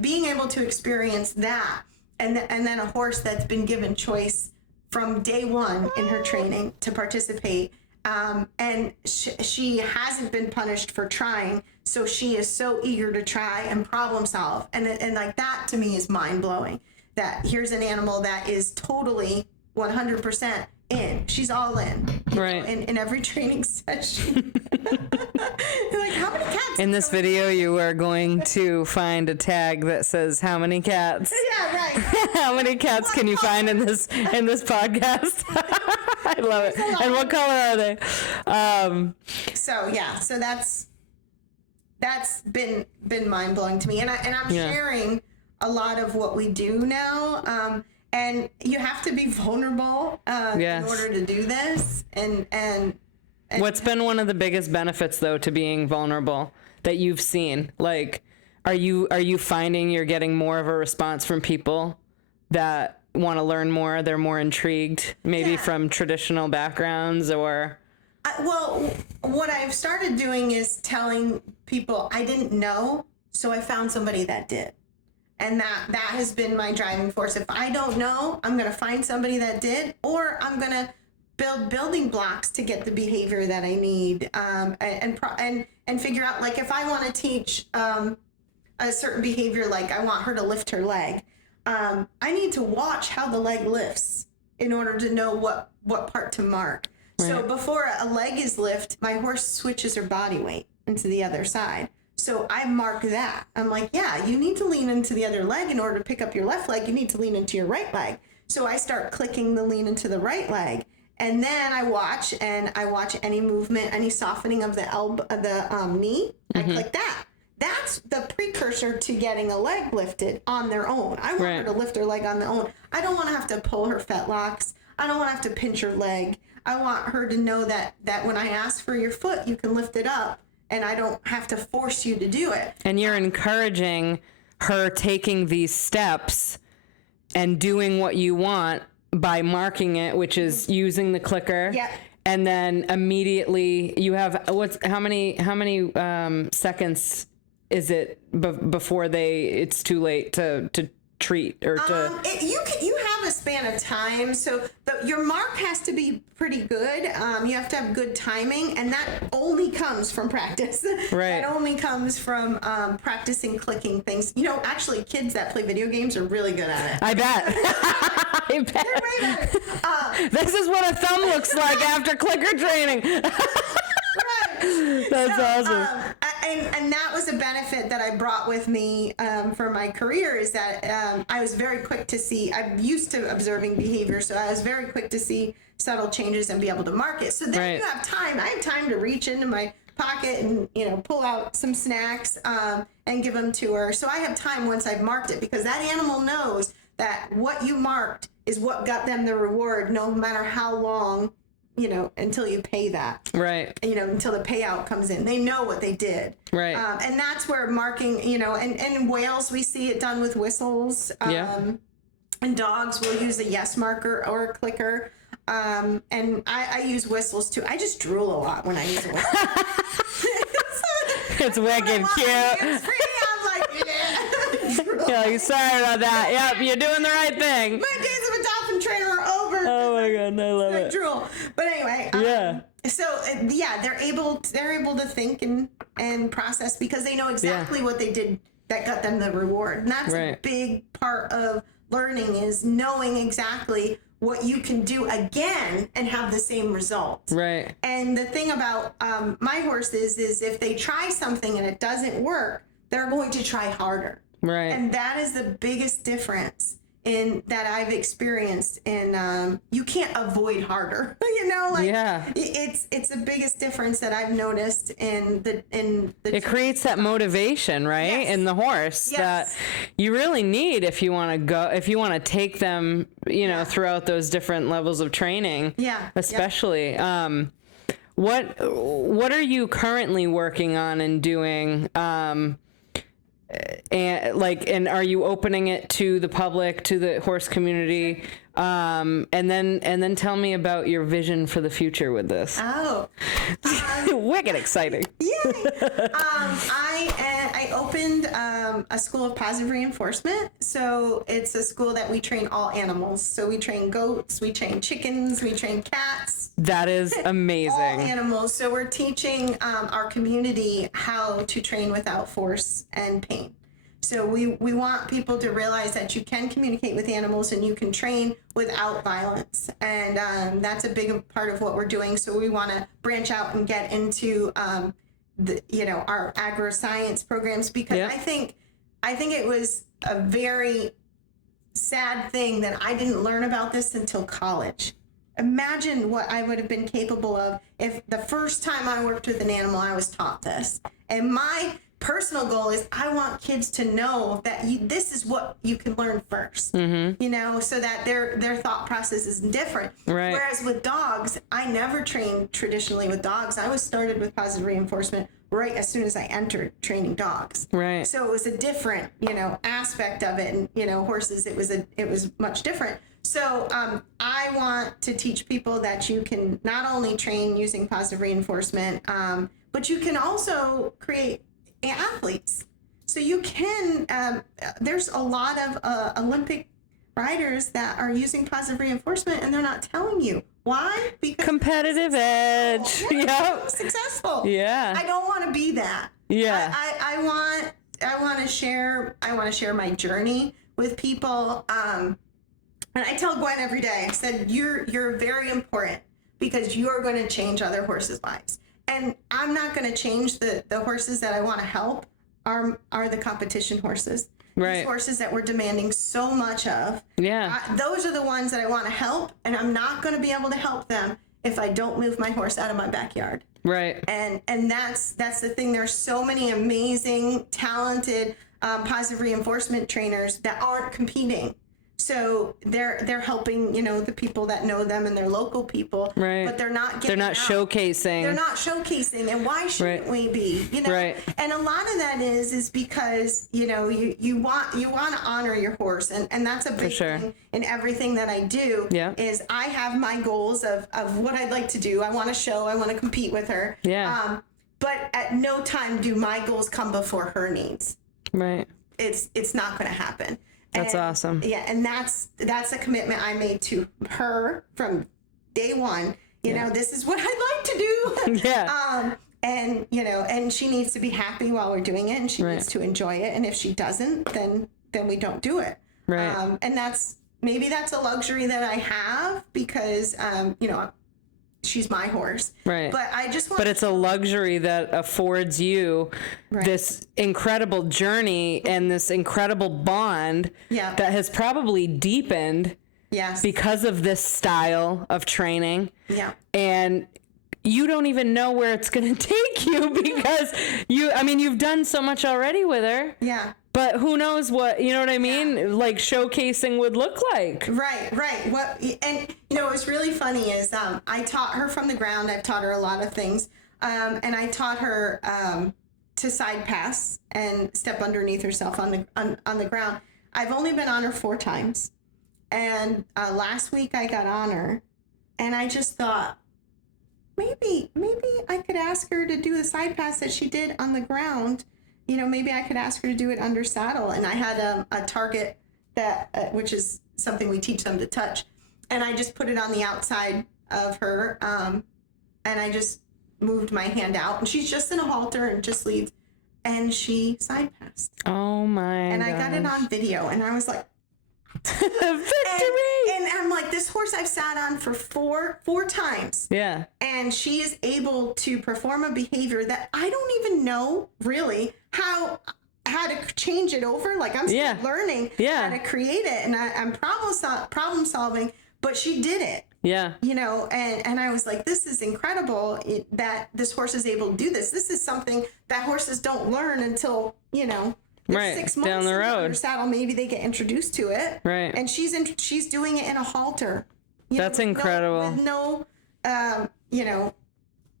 being able to experience that and then a horse that's been given choice from day one in her training to participate. And she hasn't been punished for trying, so she is so eager to try and problem solve. And like that to me is mind blowing. That here's an animal that is totally 100% in. She's all in. Right. In every training session. Like, how many cats? In this video, you are going to find a tag that says how many cats. Yeah, right. How many cats can you find in this podcast? I love it. And what color are they? So that's been mind blowing to me, and I'm sharing a lot of what we do now. And you have to be vulnerable in order to do this. And what's been one of the biggest benefits though to being vulnerable that you've seen? Like, are you finding you're getting more of a response from people that want to learn more? They're more intrigued, maybe from traditional backgrounds, or? Well, what I've started doing is telling people I didn't know, so I found somebody that did. And that has been my driving force. If I don't know, I'm going to find somebody that did, or I'm going to build building blocks to get the behavior that I need, and figure out, like, if I want to teach a certain behavior, like I want her to lift her leg, I need to watch how the leg lifts in order to know what part to mark. Right. So before a leg is lifted, my horse switches her body weight into the other side. So I mark that. I'm like, yeah, you need to lean into the other leg in order to pick up your left leg. You need to lean into your right leg. So I start clicking the lean into the right leg. And then I watch any movement, any softening of the knee. I click that. That's the precursor to getting a leg lifted on their own. I want her to lift her leg on their own. I don't want to have to pull her fetlocks. I don't want to have to pinch her leg. I want her to know that when I ask for your foot, you can lift it up, and I don't have to force you to do it. And you're encouraging her taking these steps and doing what you want by marking it, which is using the clicker. Yeah. And then immediately you have how many seconds is it before it's too late to treat or to? You have a span of time, so your mark has to be pretty good. You have to have good timing, and that only comes from practice. Right. That only comes from practicing clicking things. Actually, kids that play video games are really good at it. I bet. I bet. They're way better. This is what a thumb looks like after clicker training. Right. That's awesome. And that was a benefit that I brought with me for my career, is that I was very quick to see. I'm used to observing behavior, so I was very quick to see subtle changes and be able to mark it. So then you have time. I have time to reach into my pocket and pull out some snacks and give them to her. So I have time once I've marked it, because that animal knows that what you marked is what got them the reward, no matter how long. Until you pay that. Right. Until the payout comes in. They know what they did. Right. And that's where marking, and in Wales, we see it done with whistles. And dogs will use a yes marker or a clicker. And I use whistles too. I just drool a lot when I use a whistle. It's wicked cute. Yeah, sorry about that. Yep, you're doing the right thing. My days of a dolphin trainer are over. Oh my god, I love it. Drool. But anyway, so they're able to think and process, because they know exactly what they did that got them the reward. And that's a big part of learning, is knowing exactly what you can do again and have the same result. Right. And the thing about my horses is if they try something and it doesn't work, they're going to try harder. Right. And that is the biggest difference that I've experienced. And you can't avoid harder. It's the biggest difference that I've noticed in the it creates that motivation, right? In the horse that you really need if you want to take them, throughout those different levels of training. Yeah. Especially. What are you currently working on and doing? and are you opening it to the public, to the horse community? And then tell me about your vision for the future with this. Oh, Wicked exciting. Yay! I opened a school of positive reinforcement. So it's a school that we train all animals. So we train goats, we train chickens, we train cats. That is amazing. All animals. So we're teaching our community how to train without force and pain. So we want people to realize that you can communicate with animals and you can train without violence. And that's a big part of what we're doing. So we want to branch out and get into our agro-science programs, because Yeah. I think it was a very sad thing that I didn't learn about this until college. Imagine what I would have been capable of if the first time I worked with an animal, I was taught this. And my personal goal is I want kids to know that this is what you can learn first, so that their thought process is different. Right. Whereas with dogs, I never trained traditionally with dogs. I was started with positive reinforcement right as soon as I entered training dogs. Right. So it was a different, aspect of it. And, horses, it was much different. So I want to teach people that you can not only train using positive reinforcement, but you can also create athletes. So you can, there's a lot of Olympic riders that are using positive reinforcement and they're not telling you. Why? Because competitive edge. Yeah, Yep. successful. Yeah. I don't want to be that. Yeah. I want to share my journey with people. And I tell Gwen every day, I said, you're very important because you're going to change other horses' lives. And I'm not going to change the horses that I want to help are the competition horses. Right. These horses that we're demanding so much of. Yeah. Those are the ones that I want to help, and I'm not going to be able to help them if I don't move my horse out of my backyard. Right. And that's the thing. There's so many amazing, talented positive reinforcement trainers that aren't competing. So they're helping, the people that know them and their local people. Right. But they're not showcasing. They're not showcasing. And why shouldn't we be? Right. And a lot of that is because, you want to honor your horse. And that's a big thing in everything that I do. Yeah. Is I have my goals of what I'd like to do. I want to show, I want to compete with her. Yeah. But at no time do my goals come before her needs. Right. It's not going to happen. That's awesome. Yeah, and that's a commitment I made to her from day one. This is what I'd like to do. Yeah. And she needs to be happy while we're doing it, and she needs to enjoy it. And if she doesn't, then we don't do it. Right. And that's a luxury that I have because she's my horse. Right. But I just want. But it's a luxury that affords you this incredible journey and this incredible bond that has probably deepened because of this style of training. Yeah. And you don't even know where it's going to take you because you've done so much already with her. Yeah. But who knows what, you know what I mean? Yeah. Like showcasing would look like. Right. What's really funny is I taught her from the ground. I've taught her a lot of things. And I taught her to side pass and step underneath herself on the ground. I've only been on her 4 times. And last week I got on her and I just thought, maybe I could ask her to do the side pass that she did on the ground. Maybe I could ask her to do it under saddle. And I had a target that, which is something we teach them to touch. And I just put it on the outside of her. And I just moved my hand out. And she's just in a halter and just leads. And she side passed. Oh my And gosh. I got it on video. And I was like, victory! And I'm like, this horse I've sat on for four times. Yeah. And she is able to perform a behavior that I don't even know really how to change it over. Like I'm still learning how to create it, and I'm problem solving. But she did it. Yeah. And I was like, this is incredible that this horse is able to do this. This is something that horses don't learn until 6 months down the road. Under saddle, maybe they get introduced to it. Right. And she's doing it in a halter. That's incredible. With no,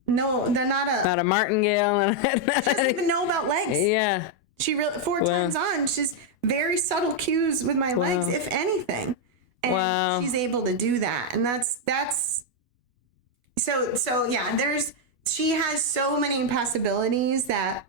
no, they're not a martingale. She doesn't even know about legs. Yeah. She really 4 times on. She's very subtle cues with my legs, if anything. And she's able to do that. And that's so yeah, she has so many possibilities that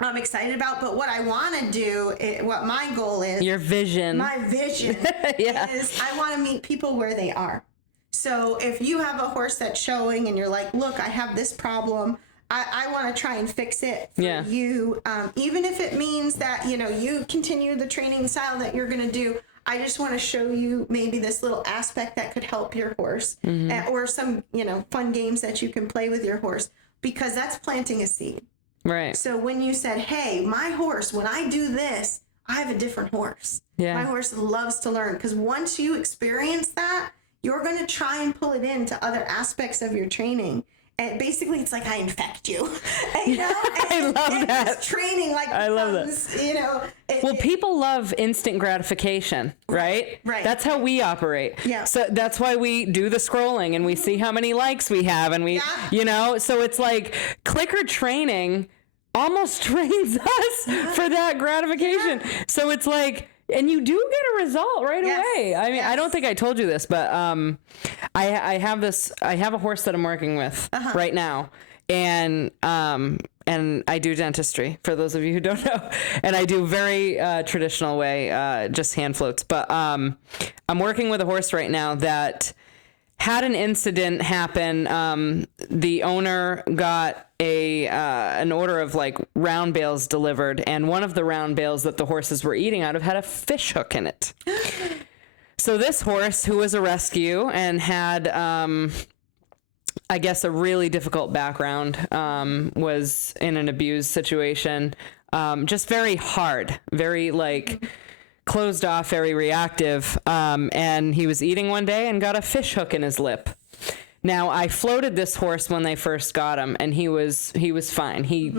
I'm excited about, but what I want to do, what my goal is. Your vision. My vision is I want to meet people where they are. So if you have a horse that's showing and you're like, look, I have this problem, I want to try and fix it for you. Even if it means that, you continue the training style that you're going to do. I just want to show you maybe this little aspect that could help your horse, or some, fun games that you can play with your horse, because that's planting a seed. Right. So when you said, hey, my horse, when I do this, I have a different horse. Yeah. My horse loves to learn, because once you experience that, you're going to try and pull it into other aspects of your training. And basically, it's like I infect you. I love that. Training, I love that. Well, people love instant gratification, right? Right. That's how we operate. Yeah. So that's why we do the scrolling and we see how many likes we have, and we, so it's like clicker training almost trains us for that gratification. Yeah. So it's like, and you do get a result right away. I mean, I don't think I told you this, but I have a horse that I'm working with right now, and I do dentistry, for those of you who don't know, and I do very traditional way, just hand floats. But I'm working with a horse right now that had an incident happen. The owner got an order of round bales delivered, and one of the round bales that the horses were eating out of had a fish hook in it. So this horse, who was a rescue and had, I guess, a really difficult background, was in an abused situation, just very hard, very closed off, very reactive. And he was eating one day and got a fish hook in his lip. Now, I floated this horse when they first got him, and he was fine. He,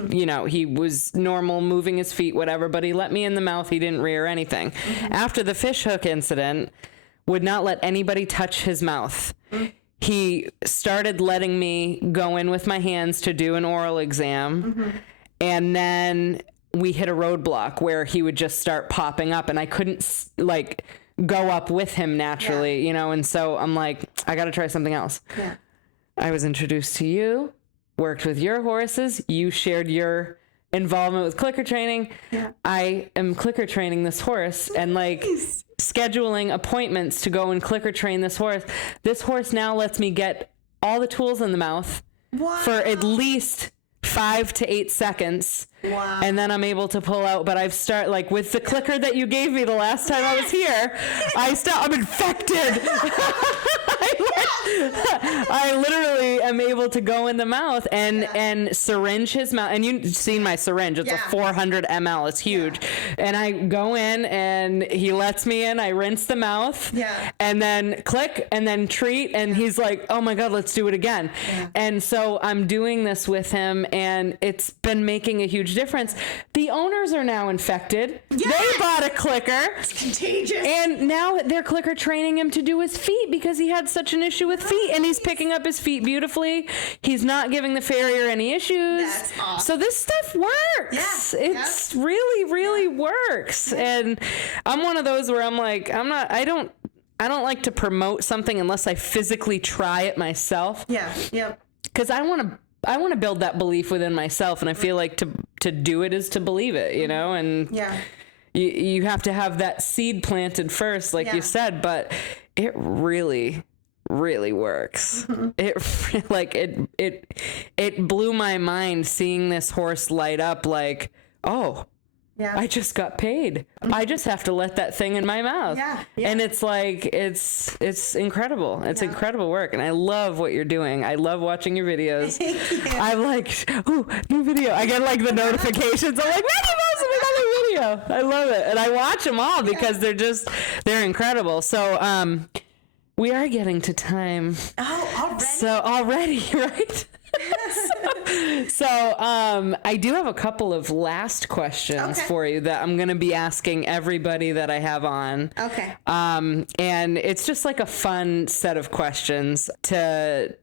he was normal, moving his feet, whatever, but he let me in the mouth. He didn't rear anything. After the fish hook incident, would not let anybody touch his mouth. He started letting me go in with my hands to do an oral exam. And then we hit a roadblock where he would just start popping up, and I couldn't go up with him naturally, and so I'm like, I got to try something else. Yeah. I was introduced to you, worked with your horses. You shared your involvement with clicker training. Yeah. I am clicker training this horse and scheduling appointments to go and clicker train this horse. This horse now lets me get all the tools in the mouth for at least 5 to 8 seconds. Wow. And then I'm able to pull out, but I've with the clicker that you gave me the last time I was here, I'm infected. I literally am able to go in the mouth and syringe his mouth. And you've seen my syringe. It's a 400 ml. It's huge. Yeah. And I go in and he lets me in. I rinse the mouth and then click and then treat. And he's like, oh my God, let's do it again. Yeah. And so I'm doing this with him, and it's been making a huge difference. The owners are now infected. Yes! They bought a clicker. It's contagious. And now they're clicker training him to do his feet because he had such an issue with feet, and he's picking up his feet beautifully. He's not giving the farrier any issues. That's awesome. So this stuff works. Yeah. It's really, really works. Yeah. And I'm one of those where I'm like, I don't like to promote something unless I physically try it myself. Yeah. Yep. Because I want to build that belief within myself, and I feel like to do it is to believe it, and you have to have that seed planted first, like you said, but it really, really works. It blew my mind seeing this horse light up I just got paid. I just have to let that thing in my mouth. Yeah. And it's it's incredible. It's incredible work. And I love what you're doing. I love watching your videos. I'm like, ooh, new video. I get the notifications. I'm like, Becky posted another video. I love it. And I watch them all because they're incredible. So, we are getting to time. Oh, already? So already, right? So I do have a couple of last questions for you that I'm going to be asking everybody that I have on. Okay. And it's just a fun set of questions to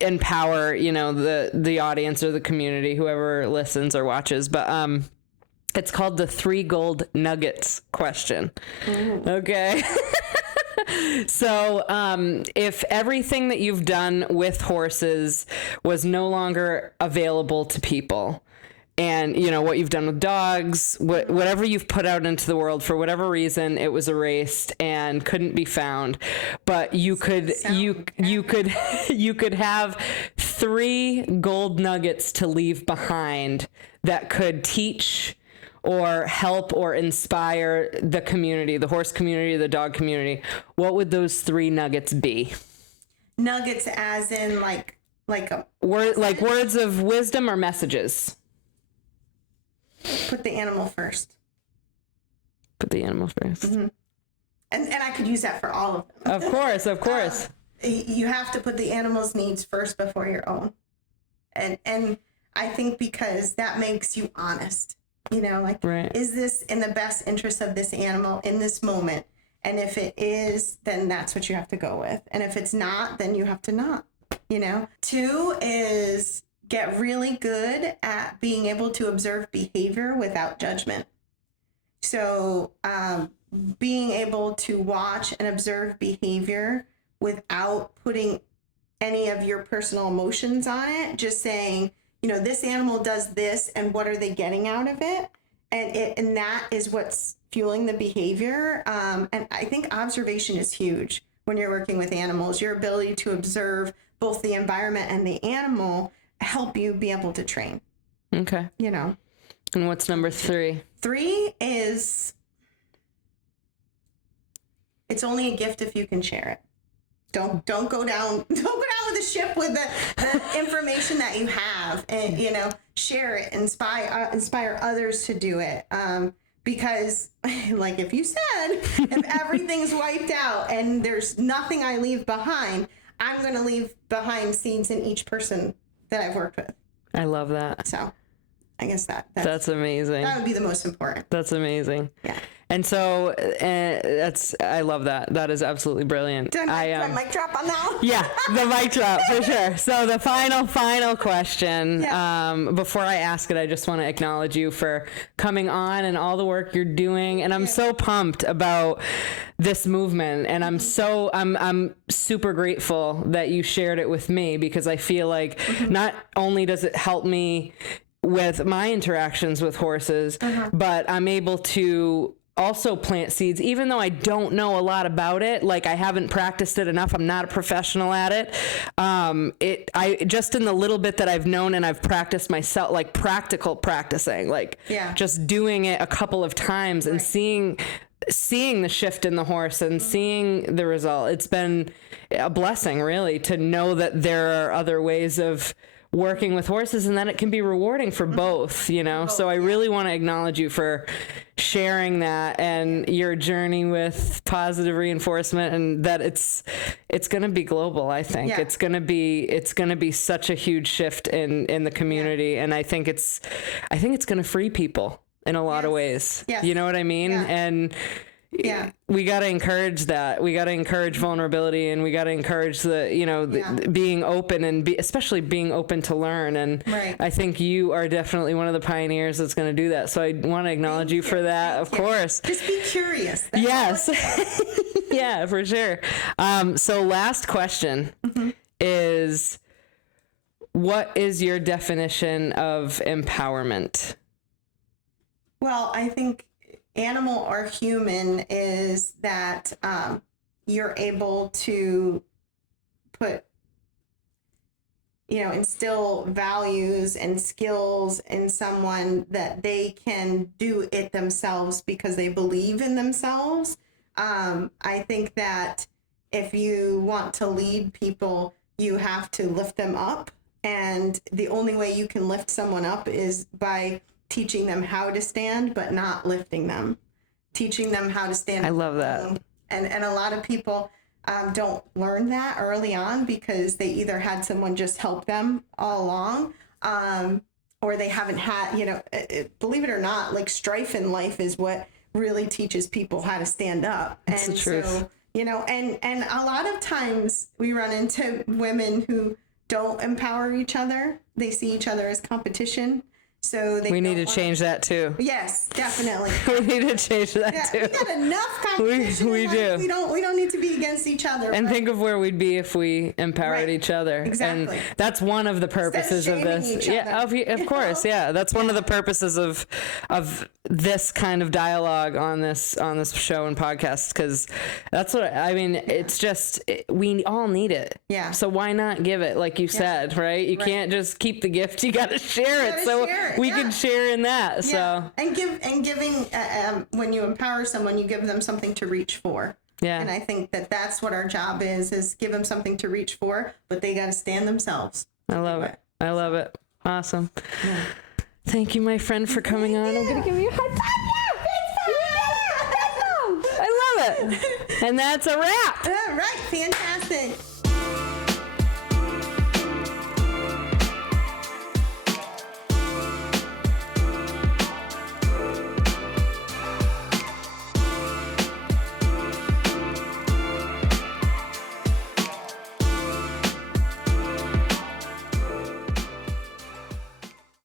empower, the audience or the community, whoever listens or watches. But It's called the 3 gold nuggets question. Ooh. Okay. So if everything that you've done with horses was no longer available to people, and what you've done with dogs, whatever you've put out into the world, for whatever reason, it was erased and couldn't be found, but you could have 3 gold nuggets to leave behind that could teach or help or inspire the community, the horse community, the dog community. What would those 3 nuggets be? Nuggets as in like a word, like words of wisdom or messages? Put the animal first. Put the animal first. Mm-hmm. And I could use that for all of them. Of course. You have to put the animal's needs first before your own. And I think because that makes you honest. Right. Is this in the best interest of this animal in this moment? And if it is, then that's what you have to go with. And if it's not, then you have to not, 2 is get really good at being able to observe behavior without judgment. So being able to watch and observe behavior without putting any of your personal emotions on it, just saying, this animal does this and what are they getting out of it? And that is what's fueling the behavior. And I think observation is huge when you're working with animals. Your ability to observe both the environment and the animal help you be able to train. Okay. And what's number 3? 3 is, it's only a gift if you can share it. Don't go down with the ship with the information that you have, and share it, inspire others to do it. Because like if you said, if everything's wiped out and there's nothing I leave behind, I'm going to leave behind seeds in each person that I've worked with. I love that. So I guess that's amazing. That would be the most important. That's amazing. Yeah. And so I love that. That is absolutely brilliant. Did I mic drop on that one? Yeah, the mic drop for sure. So the final question, before I ask it, I just want to acknowledge you for coming on and all the work you're doing. And I'm so pumped about this movement. And I'm super grateful that you shared it with me, because I feel like not only does it help me with my interactions with horses, but I'm able to also plant seeds, even though I don't know a lot about it. Like, I haven't practiced it enough. I'm not a professional at it. I just, in the little bit that I've known and I've practiced myself, like practical practicing, like just doing it a couple of times and seeing the shift in the horse and seeing the result. It's been a blessing, really, to know that there are other ways of working with horses, and that it can be rewarding for both, So I really want to acknowledge you for sharing that and your journey with positive reinforcement, and that it's going to be global. I think it's going to be such a huge shift in the community, and I think it's going to free people in a lot of ways. Yes. You know what I mean? Yeah. And we got to encourage that. We got to encourage vulnerability, and we got to encourage the being open, and especially being open to learn. And I think you are definitely one of the pioneers that's going to do that. So I want to acknowledge you for that. Of course. Just be curious. That's yes. Yeah, for sure. So last question is, what is your definition of empowerment? Well, I think animal or human is that you're able to put, instill values and skills in someone that they can do it themselves because they believe in themselves. I think that if you want to lead people, you have to lift them up. And the only way you can lift someone up is by teaching them how to stand, but not lifting them. Teaching them how to stand. I love that. And a lot of people don't learn that early on because they either had someone just help them all along, or they haven't had, believe it or not, like strife in life is what really teaches people how to stand up. That's the truth. So, and a lot of times we run into women who don't empower each other. They see each other as competition. So we need to change that too. Yes, definitely. We need to change that too. We got enough competition. We do. We don't need to be against each other. And think of where we'd be if we empowered each other. Exactly. And that's one of the purposes of this. Yeah, of course. Yeah, that's one of the purposes of this kind of dialogue on this show and podcast, because that's what I mean. It's just we all need it. Yeah. So why not give it, like you said, right? You can't just keep the gift. You got to share it. So we can share in that. So and giving when you empower someone, you give them something to reach for. Yeah. And I think that's what our job is give them something to reach for, but they got to stand themselves. I love it. I love it. Awesome. Yeah. Thank you, my friend, for coming on. I'm going to give you a high five. I love it. And that's a wrap. All right. Fantastic.